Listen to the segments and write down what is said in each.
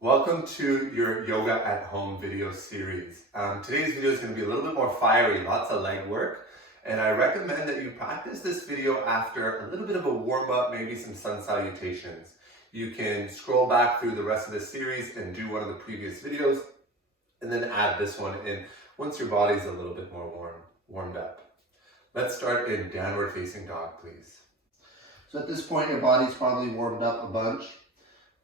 Welcome to your Yoga at Home video series. Today's video is going to be a little bit more fiery, lots of leg work, and I recommend that you practice this video after a little bit of a warm-up, maybe some sun salutations. You can scroll back through the rest of the series and do one of the previous videos, and then add this one in once your body's a little bit more warmed up. Let's start in downward facing dog, please. So at this point, your body's probably warmed up a bunch.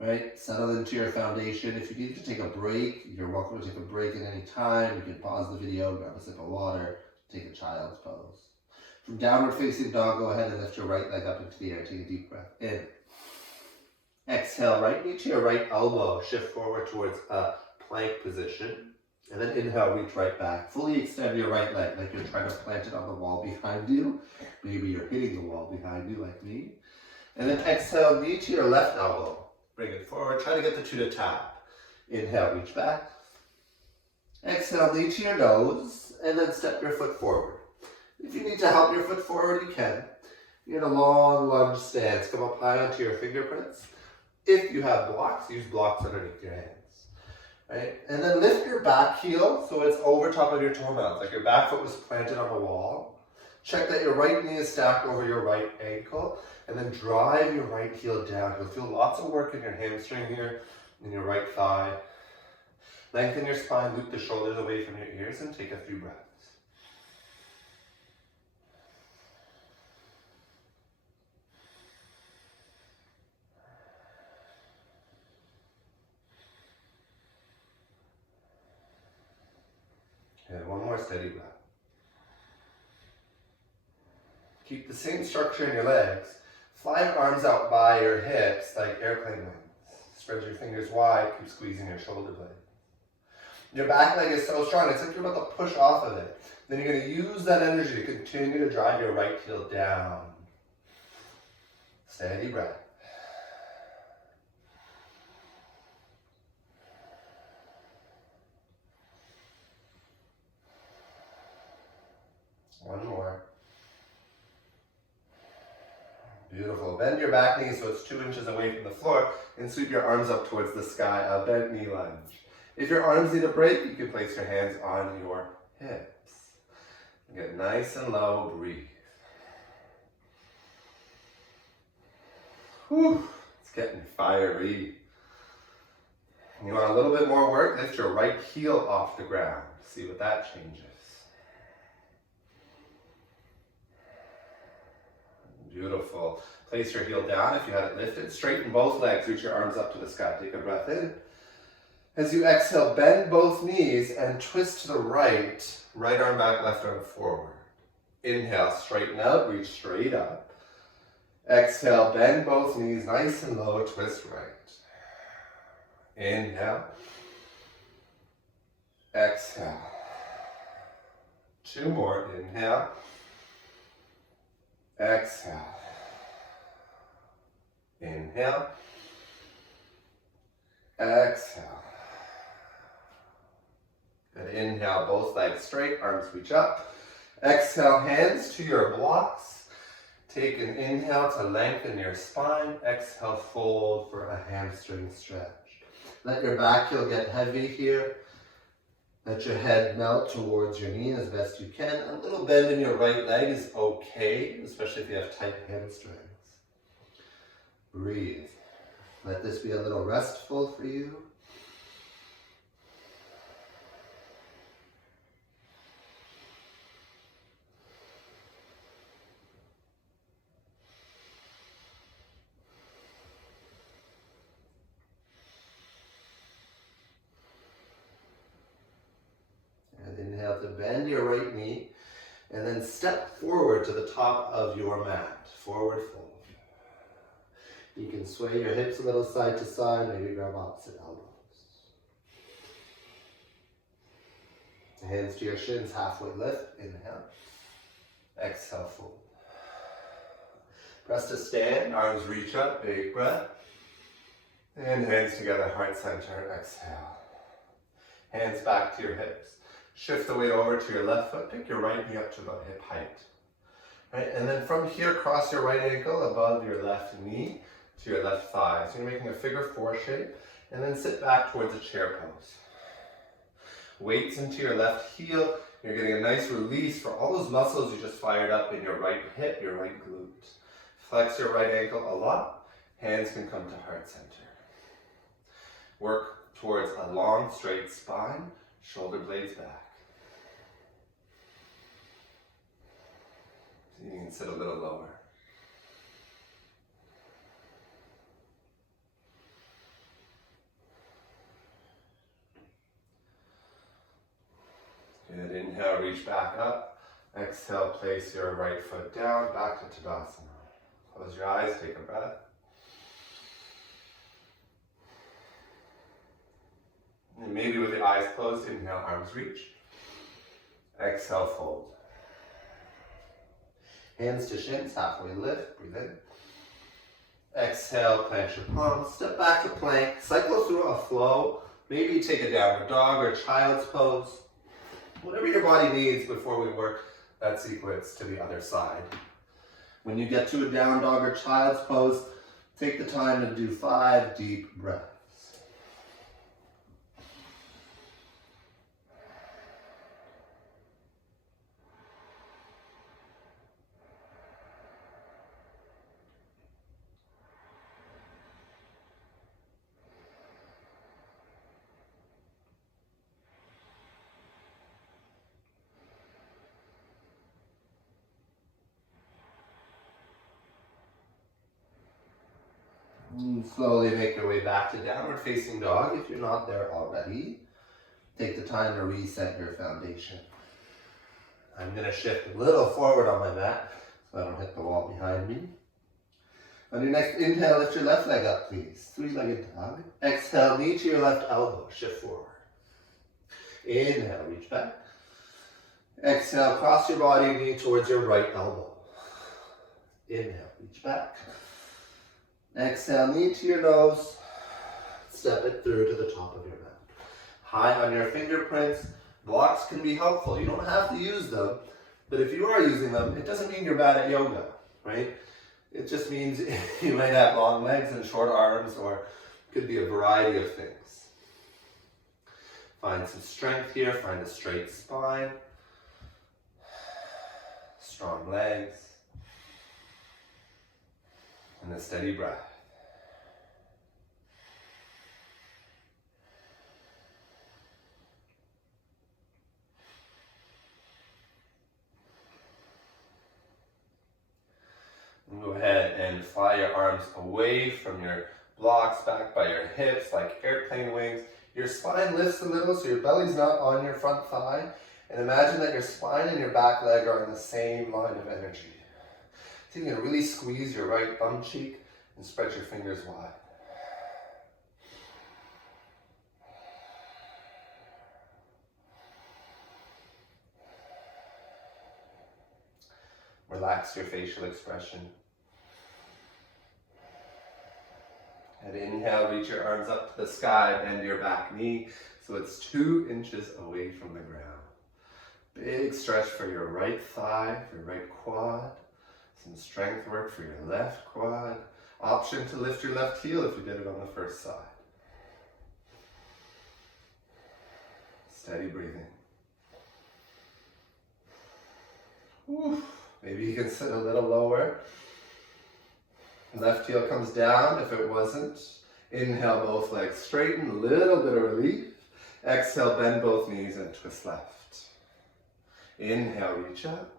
Right? Settle into your foundation. If you need to take a break, you're welcome to take a break at any time. You can pause the video, grab a sip of water, take a child's pose. From downward facing dog, go ahead and lift your right leg up into the air. Take a deep breath in. Exhale, right knee to your right elbow. Shift forward towards a plank position. And then inhale, reach right back. Fully extend your right leg like you're trying to plant it on the wall behind you. Maybe you're hitting the wall behind you like me. And then exhale, knee to your left elbow. Bring it forward. Try to get the two to tap. Inhale, reach back. Exhale, knee to your nose, and then step your foot forward. If you need to help your foot forward, you can. You're in a long lunge stance. Come up high onto your fingerprints. If you have blocks, use blocks underneath your hands. Right? And then lift your back heel so it's over top of your toe mounds, like your back foot was planted on the wall. Check that your right knee is stacked over your right ankle, and then drive your right heel down. You'll feel lots of work in your hamstring here, in your right thigh. Lengthen your spine, loop the shoulders away from your ears, and take a few breaths. And one more steady breath. Keep the same structure in your legs. Fly your arms out by your hips like airplane wings. Spread your fingers wide, keep squeezing your shoulder blade. Your back leg is so strong, it's like you're about to push off of it. Then you're going to use that energy to continue to drive your right heel down. Steady breath. One more. Beautiful. Bend your back knee so it's 2 inches away from the floor and sweep your arms up towards the sky, a bent knee lunge. If your arms need a break, you can place your hands on your hips. Get nice and low, breathe. Whew, it's getting fiery. You want a little bit more work? Lift your right heel off the ground. See what that changes. Beautiful. Place your heel down if you had it lifted. Straighten both legs. Reach your arms up to the sky. Take a breath in. As you exhale, bend both knees and twist to the right. Right arm back, left arm forward. Inhale, straighten out, reach straight up. Exhale, bend both knees nice and low, twist right. Inhale. Exhale. 2 more. Inhale. Exhale. Inhale. Exhale. Good. Inhale, both legs straight, arms reach up. Exhale, hands to your blocks. Take an inhale to lengthen your spine. Exhale, fold for a hamstring stretch. Let your back heel get heavy here. Let your head melt towards your knee as best you can. A little bend in your right leg is okay, especially if you have tight hamstrings. Breathe. Let this be a little restful for you. Inhale to bend your right knee and then step forward to the top of your mat. Forward fold. You can sway your hips a little side to side, maybe grab opposite elbows. Hands to your shins, halfway lift. Inhale. Exhale, fold. Press to stand, arms reach up, big breath. And hands together, heart center, exhale. Hands back to your hips. Shift the weight over to your left foot. Pick your right knee up to about hip height. Right? And then from here, cross your right ankle above your left knee to your left thigh. So you're making a figure 4 shape. And then sit back towards a chair pose. Weights into your left heel. You're getting a nice release for all those muscles you just fired up in your right hip, your right glute. Flex your right ankle a lot. Hands can come to heart center. Work towards a long, straight spine, shoulder blades back. So you can sit a little lower. Good, inhale, reach back up. Exhale, place your right foot down, back to Tadasana. Close your eyes, take a breath. And maybe with the eyes closed, inhale, arms reach. Exhale, fold. Hands to shins, halfway lift, breathe in. Exhale, clench your palms, step back to plank, cycle through a flow. Maybe take a downward dog or child's pose. Whatever your body needs before we work that sequence to the other side. When you get to a down dog or child's pose, take the time to do 5 deep breaths. And slowly make your way back to downward facing dog if you're not there already. Take the time to reset your foundation. I'm going to shift a little forward on my mat so I don't hit the wall behind me. On your next inhale, lift your left leg up, please. 3-legged dog. Exhale, knee to your left elbow, shift forward. Inhale, reach back. Exhale, cross your body, knee towards your right elbow. Inhale, reach back. Exhale, knee to your nose, step it through to the top of your mat. High on your fingerprints, blocks can be helpful. You don't have to use them, but if you are using them, it doesn't mean you're bad at yoga, right? It just means you might have long legs and short arms, or it could be a variety of things. Find some strength here, find a straight spine, strong legs, and a steady breath. And go ahead and fly your arms away from your blocks, back by your hips like airplane wings. Your spine lifts a little so your belly's not on your front thigh. And imagine that your spine and your back leg are in the same line of energy. So you can really squeeze your right bum cheek and spread your fingers wide. Relax your facial expression. And inhale, reach your arms up to the sky, bend your back knee so it's 2 inches away from the ground. Big stretch for your right thigh, for your right quad. Some strength work for your left quad. Option to lift your left heel if you did it on the first side. Steady breathing. Whew. Maybe you can sit a little lower. Left heel comes down if it wasn't. Inhale, both legs straighten, a little bit of relief. Exhale, bend both knees and twist left. Inhale, reach up.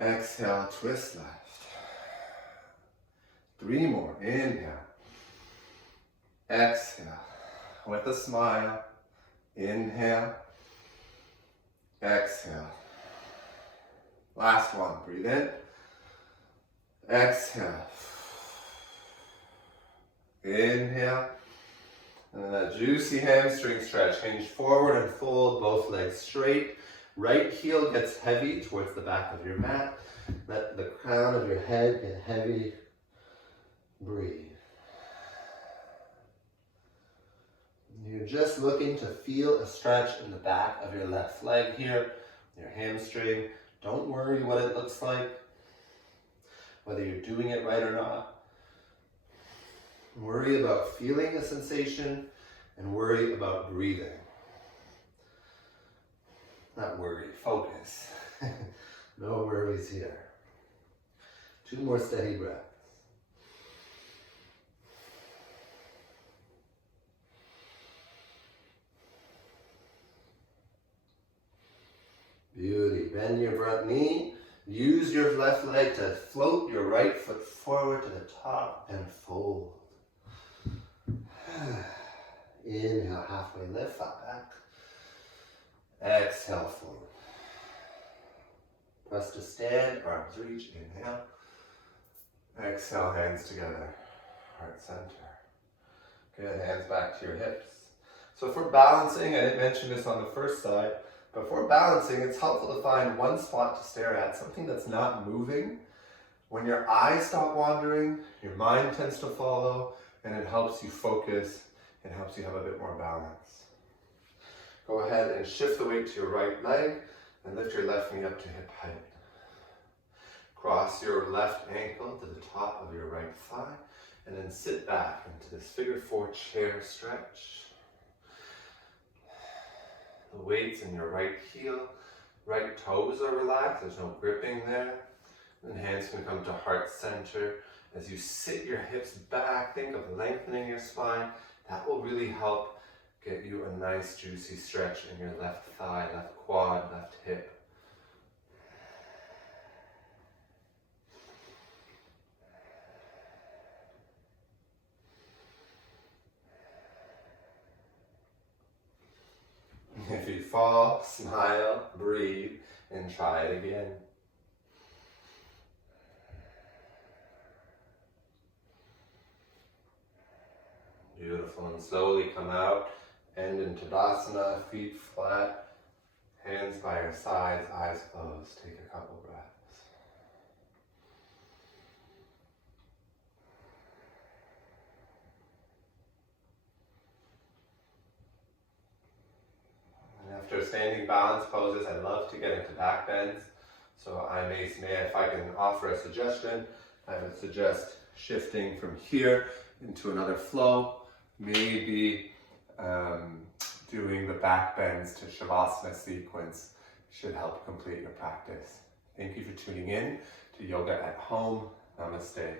Exhale, twist left. 3 more. Inhale. Exhale. With a smile. Inhale. Exhale. Last one. Breathe in. Exhale. Inhale. And then a juicy hamstring stretch. Hinge forward and fold both legs straight. Right heel gets heavy towards the back of your mat. Let the crown of your head get heavy. Breathe. You're just looking to feel a stretch in the back of your left leg here, your hamstring. Don't worry what it looks like, whether you're doing it right or not. Worry about feeling a sensation and worry about breathing. Not worry, focus. No worries here. 2 more steady breaths. Beauty. Bend your front knee. Use your left leg to float your right foot forward to the top and fold. Inhale, halfway lift, flat back. Exhale, forward. Press to stand, arms reach, inhale. Exhale, hands together, heart center. Good, hands back to your hips. So if we're balancing, I didn't mention this on the first side, but if we're balancing, it's helpful to find one spot to stare at, something that's not moving. When your eyes stop wandering, your mind tends to follow, and it helps you focus, and helps you have a bit more balance. Go ahead and shift the weight to your right leg, and lift your left knee up to hip height. Cross your left ankle to the top of your right thigh, and then sit back into this figure 4 chair stretch. The weight's in your right heel, right toes are relaxed, there's no gripping there. And hands can come to heart center. As you sit your hips back, think of lengthening your spine. That will really help get you a nice juicy stretch in your left thigh, left quad, left hip. If you fall, smile, breathe, and try it again. Beautiful, and slowly come out, end in Tadasana, feet flat, hands by your sides, eyes closed. Take a couple breaths. After standing balance poses, I love to get into back bends. So if I can offer a suggestion, I would suggest shifting from here into another flow. Maybe doing the back bends to Shavasana sequence should help complete your practice. Thank you for tuning in to Yoga at Home. Namaste.